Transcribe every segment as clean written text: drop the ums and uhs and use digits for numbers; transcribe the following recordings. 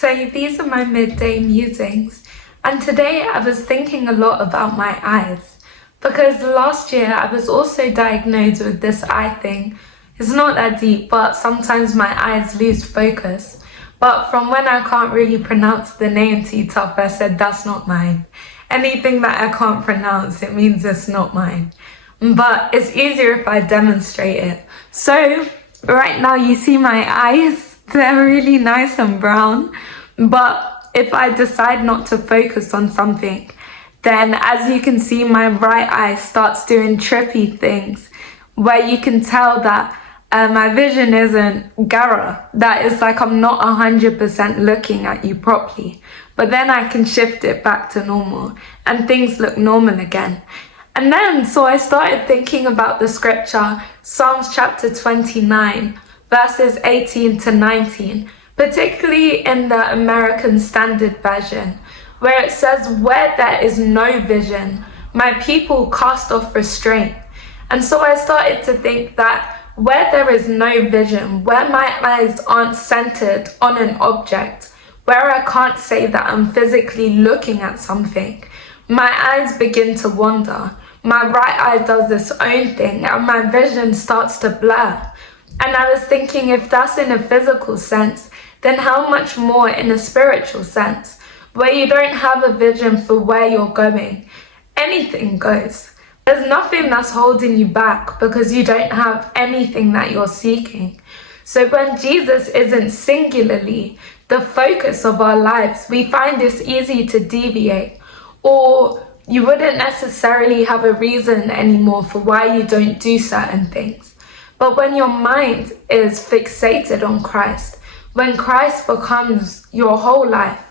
So these are my midday musings, and today I was thinking a lot about my eyes, because last year I was also diagnosed with this eye thing. It's not that deep, but sometimes my eyes lose focus. But from when I can't really pronounce the name too tough, I said that's not mine. Anything that I can't pronounce, it means it's not mine. But it's easier if I demonstrate it. So right now you see my eyes. They're really nice and brown, but if I decide not to focus on something, then as you can see, my right eye starts doing trippy things where you can tell that my vision isn't gara, that it's like I'm not 100% looking at you properly, but then I can shift it back to normal and things look normal again. And then, so I started thinking about the scripture, Psalms chapter 29, verses 18 to 19, particularly in the American Standard Version, where it says, "Where there is no vision, my people cast off restraint." And so I started to think that where there is no vision, where my eyes aren't centered on an object, where I can't say that I'm physically looking at something, my eyes begin to wander. My right eye does its own thing and my vision starts to blur. And I was thinking, if that's in a physical sense, then how much more in a spiritual sense, where you don't have a vision for where you're going. Anything goes. There's nothing that's holding you back because you don't have anything that you're seeking. So when Jesus isn't singularly the focus of our lives, we find it's easy to deviate, or you wouldn't necessarily have a reason anymore for why you don't do certain things. But when your mind is fixated on Christ, when Christ becomes your whole life,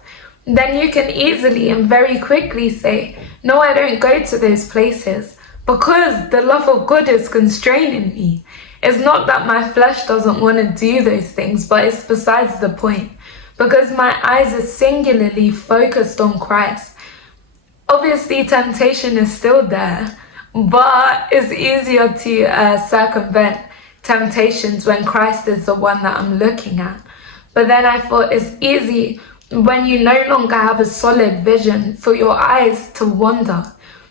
then you can easily and very quickly say, no, I don't go to those places because the love of God is constraining me. It's not that my flesh doesn't want to do those things, but it's besides the point, because my eyes are singularly focused on Christ. Obviously, temptation is still there, but it's easier to circumvent temptations when Christ is the one that I'm looking at. But then I thought it's easy when you no longer have a solid vision for your eyes to wander.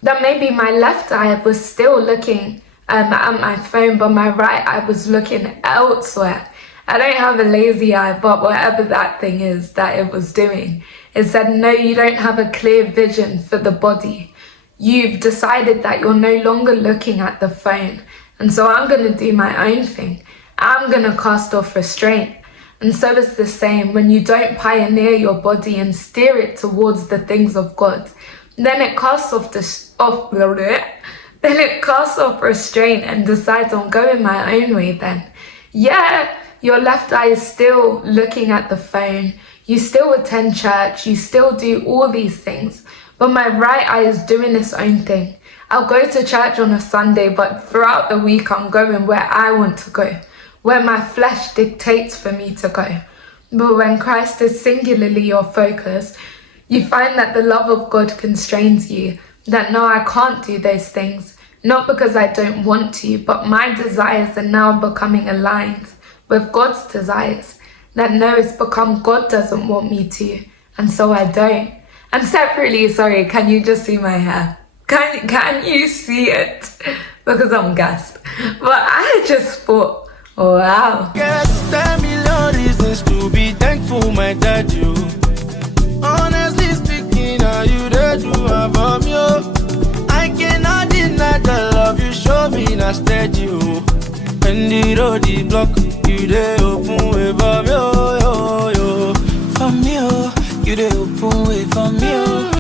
That maybe my left eye was still looking at my phone, but my right eye was looking elsewhere. I don't have a lazy eye, but whatever that thing is that it was doing, it said, no, you don't have a clear vision for the body. You've decided that you're no longer looking at the phone. And so I'm going to do my own thing. I'm going to cast off restraint. And so it's the same when you don't pioneer your body and steer it towards the things of God. Then it casts off restraint and decides on going my own way then. Yeah, your left eye is still looking at the phone. You still attend church. You still do all these things. But my right eye is doing its own thing. I'll go to church on a Sunday, but throughout the week I'm going where I want to go, where my flesh dictates for me to go. But when Christ is singularly your focus, you find that the love of God constrains you, that no, I can't do those things, not because I don't want to, but my desires are now becoming aligned with God's desires, that no, it's become God doesn't want me to, and so I don't. And separately, sorry, can you just see my hair? Can you see it? Because I'm gassed. But I just thought, wow. Yes, 10 million reasons to be thankful, my dad, you. Honestly speaking, are you there to have you? I cannot deny the love you show me, not steady, you. When the road is blocked, you there open way for me, yo. For me, you there open way for me,